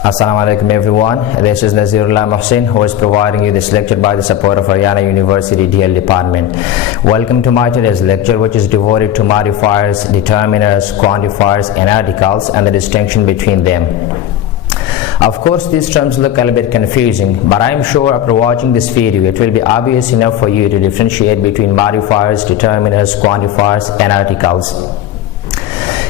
Assalamu alaikum everyone. This is Nazirullah Mohsin who is providing you this lecture by the support of Haryana University DL Department. Welcome to my today's lecture, which is devoted to modifiers, determiners, quantifiers and articles and the distinction between them. Of course, these terms look a little bit confusing, but I am sure after watching this video it will be obvious enough for you to differentiate between modifiers, determiners, quantifiers and articles.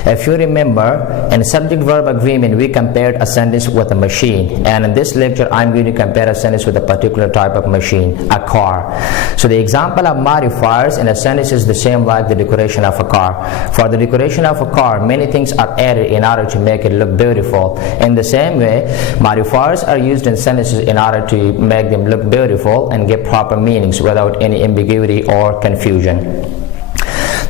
If you remember, in subject-verb agreement we compared a sentence with a machine, and in this lecture I'm going to compare a sentence with a particular type of machine, a car. So the example of modifiers in a sentence is the same like the decoration of a car. For the decoration of a car, many things are added in order to make it look beautiful. In the same way, modifiers are used in sentences in order to make them look beautiful and give proper meanings without any ambiguity or confusion.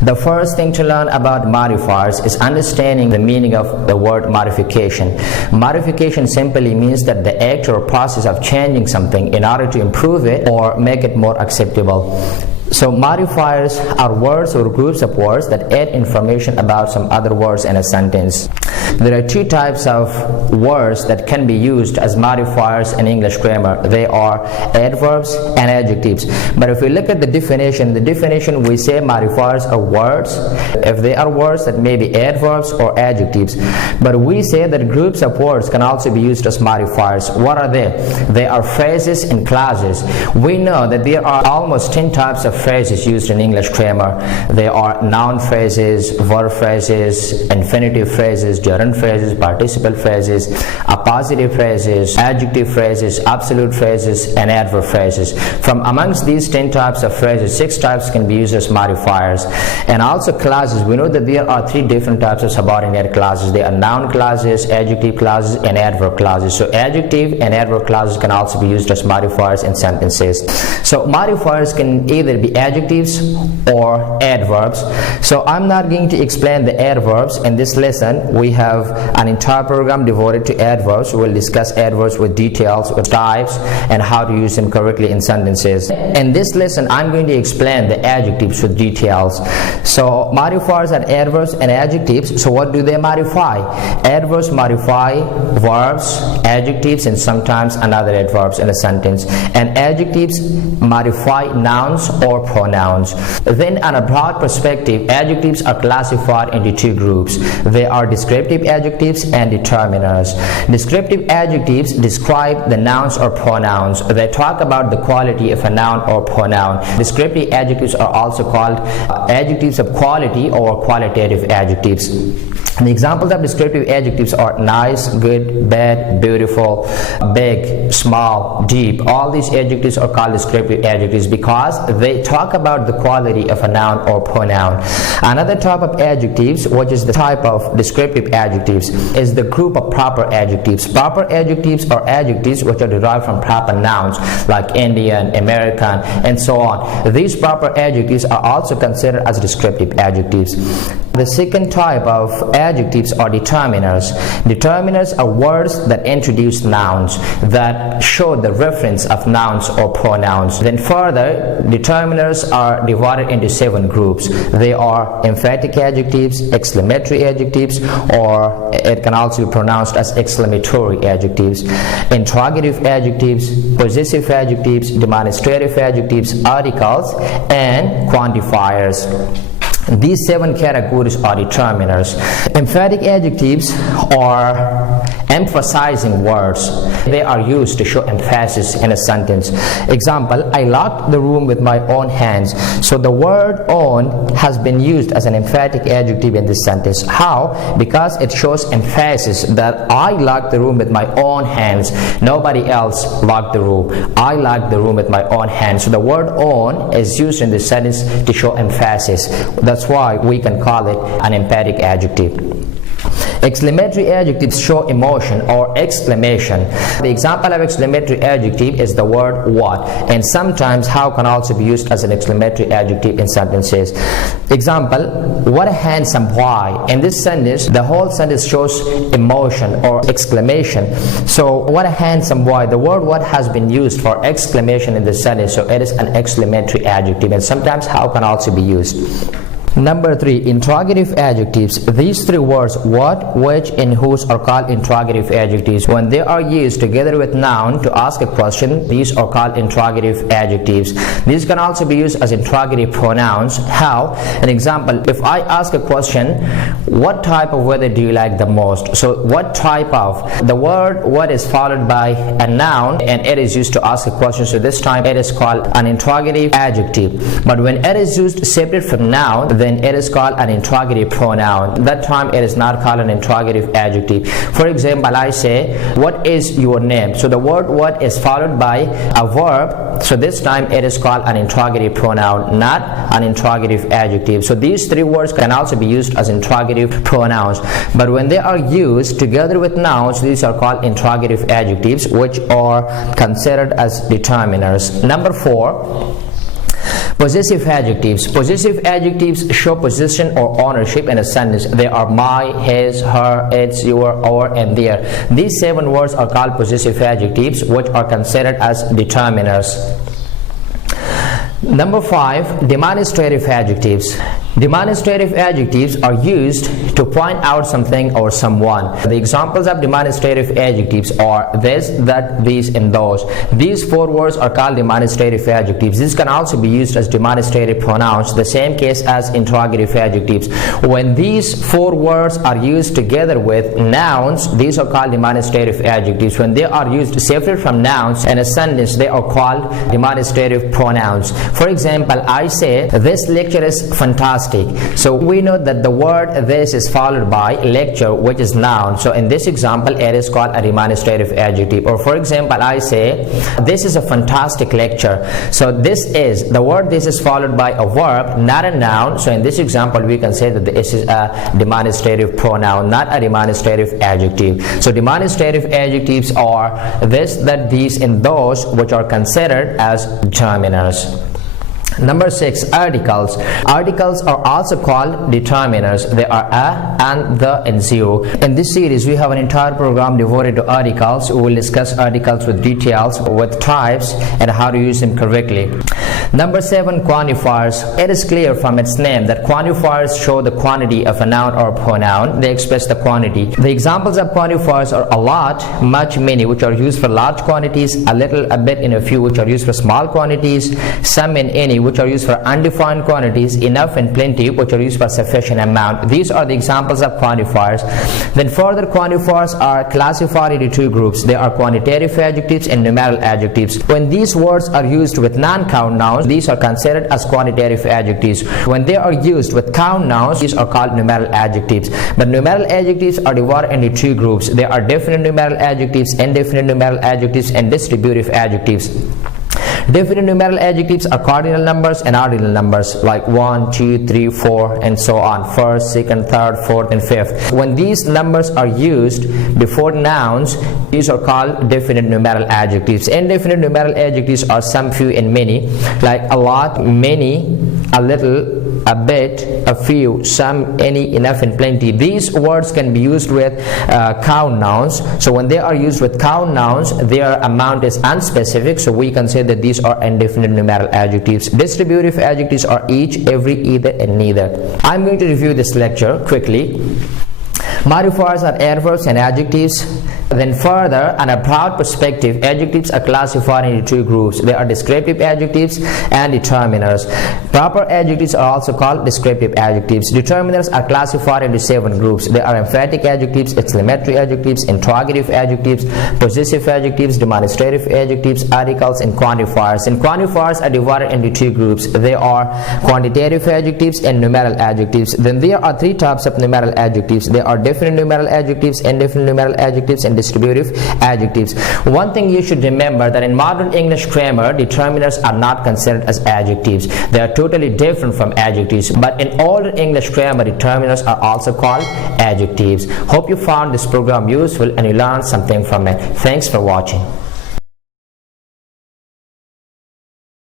The first thing to learn about modifiers is understanding the meaning of the word modification. Modification simply means that the act or process of changing something in order to improve it or make it more acceptable. So modifiers are words or groups of words that add information about some other words in a sentence. There are two types of words that can be used as modifiers in English grammar. They are adverbs and adjectives. But if we look at the definition we say modifiers are words. If they are words, that may be adverbs or adjectives. But we say that groups of words can also be used as modifiers. What are they? They are phrases and clauses. We know that there are almost 10 types of phrases used in English grammar. They are noun phrases, verb phrases, infinitive phrases, gerund phrases, participle phrases, appositive phrases, adjective phrases, absolute phrases and adverb phrases. From amongst these 10 types of phrases, 6 types can be used as modifiers. And also clauses, we know that there are 3 different types of subordinate clauses. They are noun clauses, adjective clauses and adverb clauses. So adjective and adverb clauses can also be used as modifiers in sentences. So modifiers can either be adjectives or adverbs. So I'm not going to explain the adverbs in this lesson. We have an entire program devoted to adverbs. We will discuss adverbs with details, with types and how to use them correctly in sentences. In this lesson I'm going to explain the adjectives with details. So modifiers are adverbs and adjectives. So what do they modify? Adverbs modify verbs, adjectives and sometimes another adverbs in a sentence, and adjectives modify nouns or pronouns. Then on a broad perspective, adjectives are classified into 2 groups. They are descriptive adjectives and determiners. Descriptive adjectives describe the nouns or pronouns. They talk about the quality of a noun or pronoun. Descriptive adjectives are also called adjectives of quality or qualitative adjectives. The examples of descriptive adjectives are nice, good, bad, beautiful, big, small, deep. All these adjectives are called descriptive adjectives because they talk about the quality of a noun or pronoun. Another type of adjectives, which is the type of descriptive adjectives, is the group of proper adjectives. Proper adjectives are adjectives which are derived from proper nouns like Indian, American, and so on. These proper adjectives are also considered as descriptive adjectives. The second type of adjectives are determiners. Determiners are words that introduce nouns, that show the reference of nouns or pronouns. Then further, determiners are divided into 7 groups. They are emphatic adjectives, exclamatory adjectives, or it can also be pronounced as exclamatory adjectives, interrogative adjectives, possessive adjectives, demonstrative adjectives, articles, and quantifiers. These 7 categories are determiners. Emphatic adjectives are emphasizing words. They are used to show emphasis in a sentence. Example, I locked the room with my own hands. So the word own has been used as an emphatic adjective in this sentence. How? Because it shows emphasis that I locked the room with my own hands. Nobody else locked the room. I locked the room with my own hands. So the word own is used in this sentence to show emphasis. That's why we can call it an emphatic adjective. Exclamatory adjectives show emotion or exclamation. The example of exclamatory adjective is the word what, and sometimes how can also be used as an exclamatory adjective in sentences. Example, what a handsome boy. In this sentence, the whole sentence shows emotion or exclamation. So what a handsome boy, the word what has been used for exclamation in this sentence, so it is an exclamatory adjective, and sometimes how can also be used. Number 3, interrogative adjectives. These three words, what, which, and whose, are called interrogative adjectives. When they are used together with noun to ask a question, these are called interrogative adjectives. These can also be used as interrogative pronouns. How? An example, if I ask a question, what type of weather do you like the most? So what type of, the word what is followed by a noun and it is used to ask a question, so this time it is called an interrogative adjective. But when it is used separate from noun, then it is called an interrogative pronoun. That time it is not called an interrogative adjective. For example, I say, what is your name? So the word what is followed by a verb, so this time it is called an interrogative pronoun, not an interrogative adjective. So these three words can also be used as interrogative pronouns, but when they are used together with nouns, these are called interrogative adjectives, which are considered as determiners. Number 4, possessive adjectives. Possessive adjectives show possession or ownership in a sentence. They are my, his, her, its, your, our, and their. These 7 words are called possessive adjectives, which are considered as determiners. Number 5, demonstrative adjectives. Demonstrative adjectives are used to point out something or someone. The examples of demonstrative adjectives are this, that, these, and those. These 4 words are called demonstrative adjectives. These can also be used as demonstrative pronouns, the same case as interrogative adjectives. When these 4 words are used together with nouns, these are called demonstrative adjectives. When they are used separate from nouns in a sentence, they are called demonstrative pronouns. For example, I say, this lecture is fantastic. So we know that the word this is followed by lecture, which is noun. So in this example, it is called a demonstrative adjective. Or for example, I say, this is a fantastic lecture. So this is, the word this is followed by a verb, not a noun. So in this example, we can say that this is a demonstrative pronoun, not a demonstrative adjective. So demonstrative adjectives are this, that, these, and those, which are considered as determiners. Number 6, articles. Articles are also called determiners. They are a, and, the, and zero. In this series, we have an entire program devoted to articles. We will discuss articles with details, with types, and how to use them correctly. Number 7, quantifiers. It is clear from its name that quantifiers show the quantity of a noun or pronoun. They express the quantity. The examples of quantifiers are a lot, much, many, which are used for large quantities, a little, a bit, and a few, which are used for small quantities, some, and any, which are used for undefined quantities, enough and plenty, which are used for sufficient amount. These are the examples of quantifiers. Then further, quantifiers are classified into 2 groups. They are quantitative adjectives and numeral adjectives. When these words are used with non-count nouns, these are considered as quantitative adjectives. When they are used with count nouns, these are called numeral adjectives. But numeral adjectives are divided into 2 groups. They are definite numeral adjectives, indefinite numeral adjectives, and distributive adjectives. Definite numeral adjectives are cardinal numbers and ordinal numbers, like 1, 2, 3, 4, and so on, first, second, third, fourth, and fifth. When these numbers are used before nouns, these are called definite numeral adjectives. Indefinite numeral adjectives are some, few, and many, like a lot, many, a little, a bit, a few, some, any, enough, and plenty. These words can be used with count nouns. So when they are used with count nouns, their amount is unspecific, so we can say that these are indefinite numeral adjectives. Distributive adjectives are each, every, either, and neither. I'm going to review this lecture quickly. Modifiers are adverbs and adjectives. Then further, on a broad perspective, adjectives are classified into 2 groups. They are descriptive adjectives and determiners. Proper adjectives are also called descriptive adjectives. Determiners are classified into 7 groups. They are emphatic adjectives, exclamatory adjectives, interrogative adjectives, possessive adjectives, demonstrative adjectives, articles, and quantifiers. And quantifiers are divided into 2 groups. They are quantitative adjectives and numeral adjectives. Then there are 3 types of numeral adjectives. They are definite numeral adjectives, indefinite numeral adjectives, and distributive adjectives. One thing you should remember, that in modern English grammar, determiners are not considered as adjectives. They are totally different from adjectives. But in older English grammar, determiners are also called adjectives. Hope you found this program useful and you learned something from it. Thanks for watching.